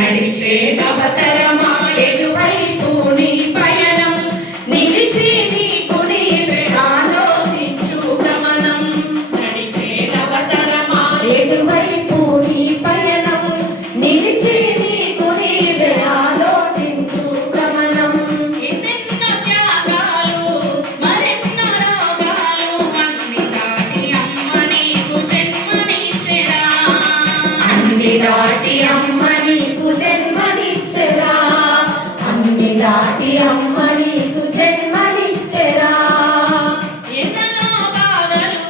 నడిచే నవతరమా ఎటువైపు నీ పయనం నిలిచి నీకు నీవే ఆలోచించు గమనం నడిచే నవతరమా ఎటువైపు నీ పయనం నిలిచి నీకు నీవే ఆలోచించు గమనం ఎన్నెన్నో త్యాగాలు మరెన్నో రోగాలు అన్ని దాటి అమ్మ నీకు జన్మనిచ్చెరా అన్ని దాటి అమ్మ నీకు జన్మనిచ్చెరా అన్ని దాటి అమ్మ నీకు జన్మనిచ్చెరా ఎదలో బాధలు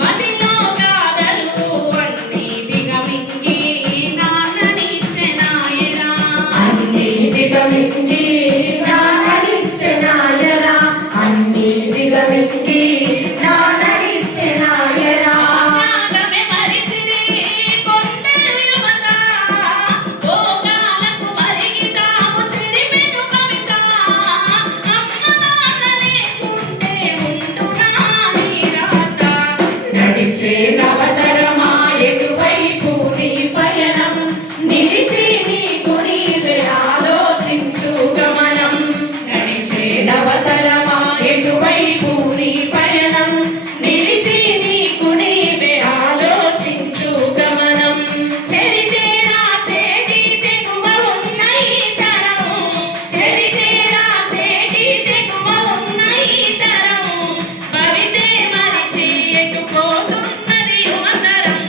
మదిలో గాథలు అన్ని దిగమింగి నాన్ననిచ్చెనాయరా అన్ని దిగమింగి నాన్ననిచ్చెనాయరా అన్ని దిగమింగి నాన్ననిచ్చెనాయరా త్యాగమే మరిచి కొందరు యువత భోగాలకు మరిగి తాము చెరిపెను కవిత అమ్మ నాన్న లేకుంటే ఉండునా నీ రాత నడిచే నవతరమా ఎటువైపు నీ పయనం నిలిచి నీకు నీవే ఆలోచించు గమనం నడిచే నవతరమా ఎటువైపు నీ పయనం నిలిచి నీకు నీవే ఆలోచించు గమనం చరితే రాసేటి తెగువ ఉన్న ఈ తరం చరితే రాసేటి తెగువ ఉన్న ఈ తరం భవితే మరిచి ఎటుపోతున్నది యువతరం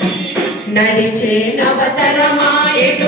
నడిచే నవతరమా ఎటు